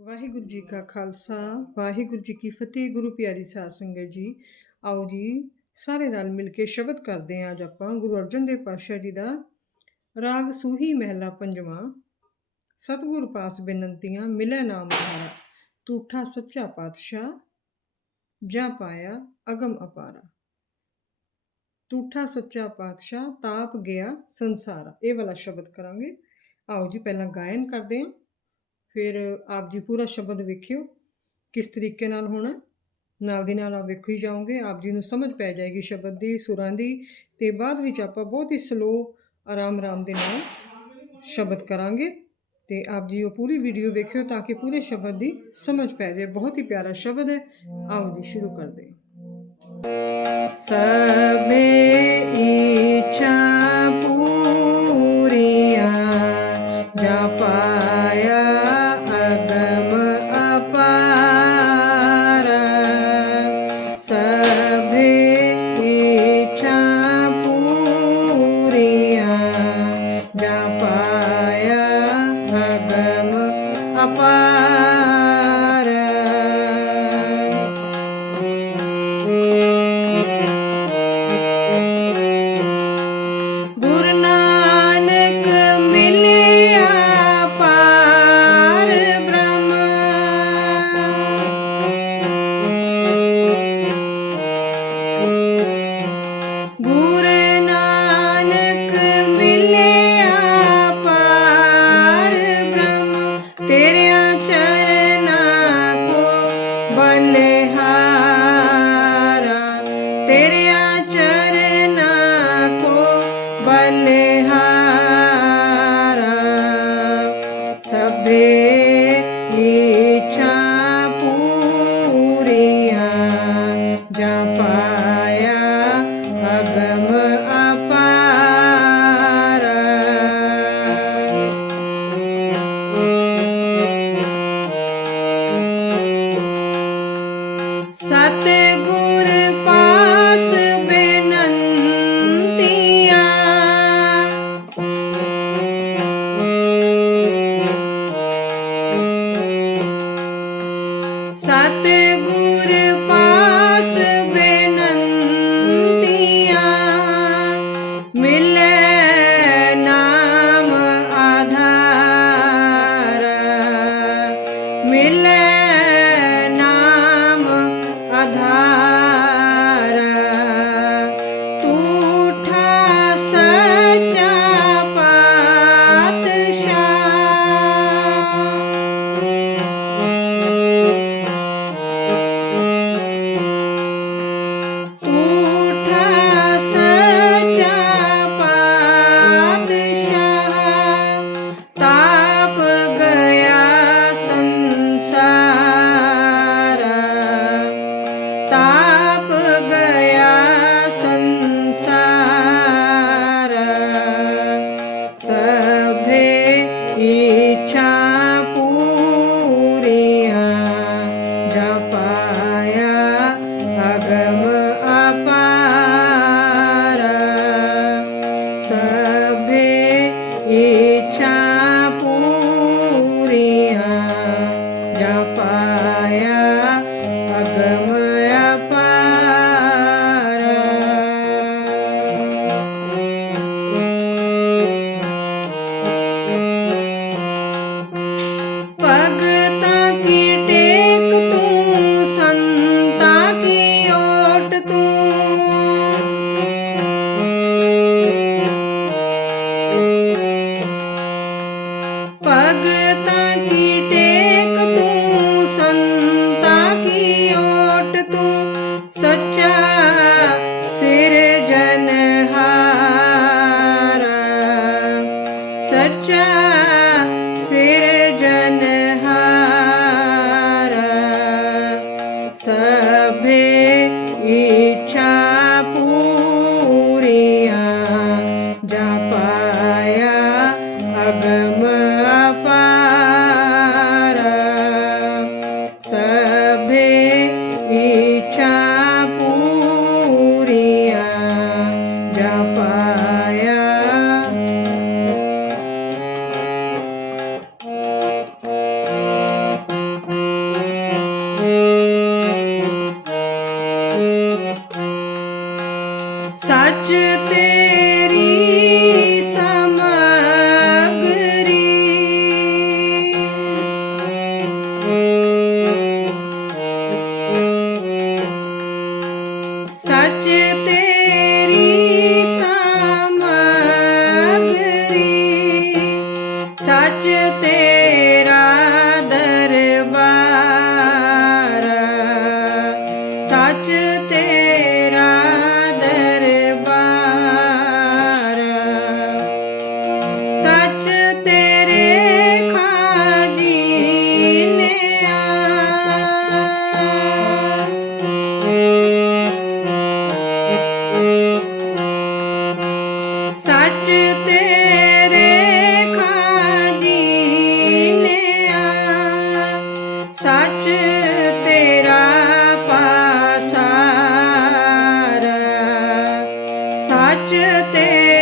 ਵਾਹਿਗੁਰੂ ਜੀ ਕਾ ਖਾਲਸਾ, ਵਾਹਿਗੁਰੂ ਜੀ ਕੀ ਫਤਿਹ, ਗੁਰੂ ਪਿਆਰੀ ਸਾਧ ਸੰਗਤ ਜੀ। ਆਓ ਜੀ, ਸਾਰੇ ਨਾਲ ਮਿਲ ਕੇ ਸ਼ਬਦ ਕਰਦੇ ਹਾਂ ਅੱਜ ਆਪਾਂ, ਗੁਰੂ ਅਰਜਨ ਦੇਵ ਪਾਤਸ਼ਾਹ ਜੀ ਦਾ ਰਾਗ ਸੂਹੀ ਮਹਿਲਾ ਪੰਜਵਾਂ। ਸਤਿਗੁਰ ਪਾਸ ਬੇਨੰਤੀਆਂ, ਮਿਲੇ ਨਾਮ ਹਾਰਾ ਤੂਠਾ ਸੱਚਾ ਪਾਤਸ਼ਾਹ, ਜਾਂ ਪਾਇਆ ਅਗਮ ਅਪਾਰਾ। ਤੂਠਾ ਸੱਚਾ ਪਾਤਸ਼ਾਹ, ਤਾਪ ਗਿਆ ਸੰਸਾਰਾ, ਇਹ ਵਾਲਾ ਸ਼ਬਦ ਕਰਾਂਗੇ। ਆਓ ਜੀ, ਪਹਿਲਾਂ ਗਾਇਨ ਕਰਦੇ ਹਾਂ। ਫਿਰ ਆਪ ਜੀ ਪੂਰਾ ਸ਼ਬਦ ਵੇਖਿਓ, ਕਿਸ ਤਰੀਕੇ ਨਾਲ ਹੋਣਾ, ਨਾਲ ਦੀ ਨਾਲ ਆਪ ਵੇਖੀ ਜਾਓਗੇ, ਆਪ ਜੀ ਨੂੰ ਸਮਝ ਪੈ ਜਾਏਗੀ ਸ਼ਬਦ ਦੀ, ਸੁਰਾਂ ਦੀ, ਤੇ ਬਾਅਦ ਵਿੱਚ ਆਪਾਂ ਬਹੁਤ ਹੀ ਸਲੋ ਆਰਾਮ ਆਰਾਮ ਦੇ ਨਾਲ ਸ਼ਬਦ ਕਰਾਂਗੇ, ਤੇ ਆਪ ਜੀ ਉਹ ਪੂਰੀ ਵੀਡੀਓ ਵੇਖਿਓ ਤਾਂ ਕਿ ਪੂਰੇ ਸ਼ਬਦ ਦੀ ਸਮਝ ਪੈ ਜਾਏ। ਬਹੁਤ ਹੀ ਪਿਆਰਾ ਸ਼ਬਦ ਹੈ। ਆਓ ਜੀ, ਸ਼ੁਰੂ ਕਰਦੇ ਹਾਂ। ਸਭੇ Good. Sate. ਕੀ ਤੂੰ ਸੱਚਾ бачити.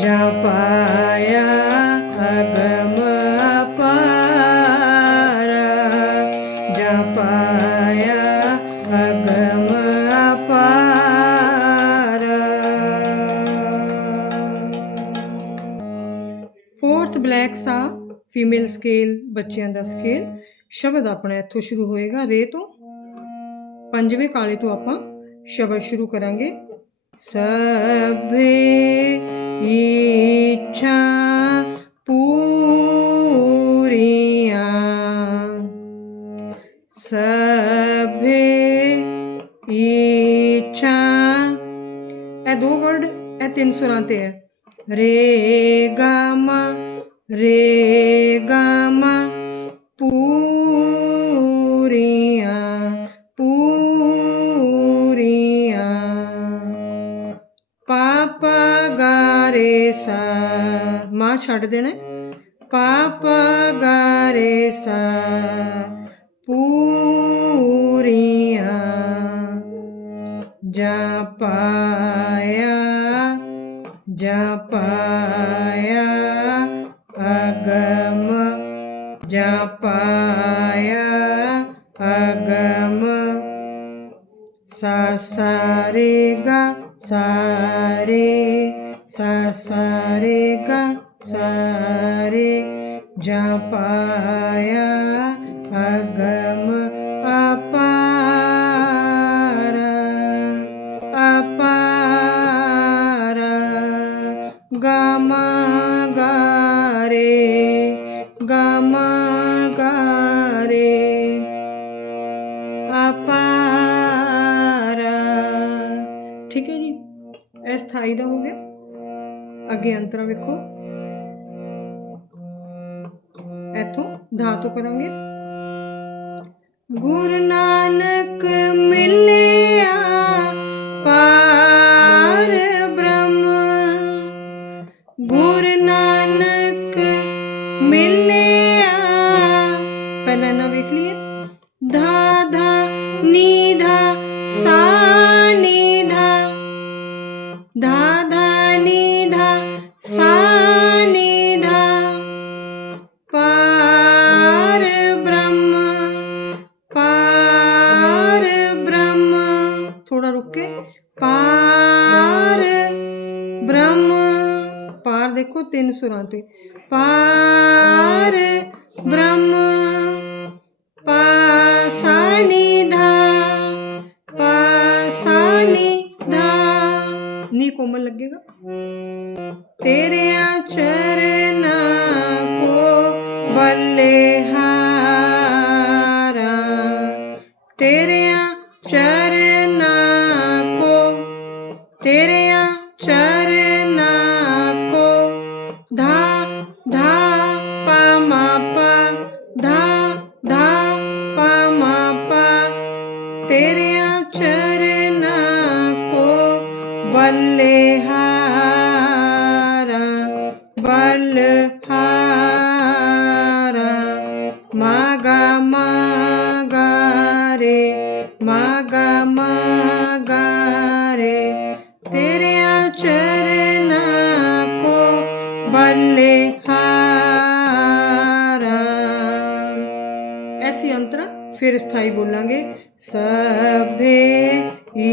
ਜਪਾਇਆ ਅਗਮ ਅਪਾਰ ਜਪਾਇਆ ਅਗਮ ਅਪਾਰ ਫੋਰਥ ਬਲੈਕ ਸਾ ਫੀਮੇਲ ਸਕੇਲ ਬੱਚਿਆਂ ਦਾ ਸਕੇਲ ਸ਼ਬਦ ਆਪਣਾ ਇੱਥੋਂ ਸ਼ੁਰੂ ਹੋਏਗਾ ਰੇ ਤੋਂ ਪੰਜਵੇਂ ਕਾਲੇ ਤੋਂ ਆਪਾਂ ਸ਼ਬਦ ਸ਼ੁਰੂ ਕਰਾਂਗੇ सभे इच्छा पूरिया। सभे इच्छा। ए दो वर्ड ए तीन सुनाते हैं। रे ਸਾ। ਮਾਂ ਛੱਡ ਦੇਣਾ ਹੈ। ਪਾਪਾ ਗਾਰੇ ਸਾ। ਪੂਰੀਆਂ ਜਪਾਇਆ ਜਪਾਇਆ ਅਗਮ ਪਾਇਆ, ਅਗਮ ਸਾ ਸਾ ਰੇ ਗਾ ਸਾ ਰੇ सा सारे गा सारे जपाया, अगम अपार अपार। गमा गे गमा गे अपार। ठीक है जी अस्थाई हो गया। ਅੱਗੇ ਅੰਤਰਾ ਵੇਖੋ ਇੱਥੋਂ ਧਾਤੂ ਕਰਾਂਗੇ ਗੁਰੂ ਨਾਨਕ ਮਿਲਿਆ ਪਾਰ ਬ੍ਰਹਮ ਗੁਰੂ ਨਾਨਕ ਮਿਲਿਆ ਪਹਿਲਾਂ ਨਾ ਵੇਖ ਲਈਏ ਧਾ ਪਾਰ ਬ੍ਰਹਮ, ਪਾਰ ਦੇਖੋ ਤਿੰਨ ਸੁਰਾਂ ਤੇ। ਪਾਰ ਬ੍ਰਹਮ, ਪਾਸਾਨੀ ਧਾ ਪਾਸਾਨੀ ਧਾ। ਨੀ ਕੋਮਲ ਲੱਗੇਗਾ? ਤੇਰਿਆਂ ਚਰਨਾਂ ਕੋ ਬਲਿਹਾਰਾ ਤੇਰਿਆਂ ਚਰਨਾਂ मा रे मा गा मा गा रे तेरे चरना को बल्ले हारा। ऐसी अंतरा फिर स्थायी बोलेंगे, सभे ई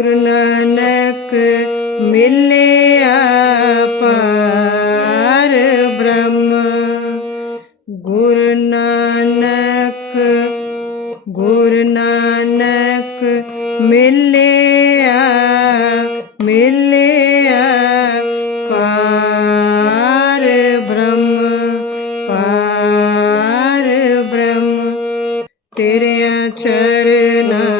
ਗੁਰੂ ਨਾਨਕ ਮਿਲਿਆ ਪਾਰ ਬ੍ਰਹਮ। ਗੁਰੂ ਨਾਨਕ ਗੁਰੂ ਨਾਨਕ ਮਿਲਿਆ ਮਿਲਿਆ ਪਾਰ ਬ੍ਰਹਮ ਪਾਰ ਬ੍ਰਹਮ। ਤੇਰਿਆਂ ਚਰਨਾਂ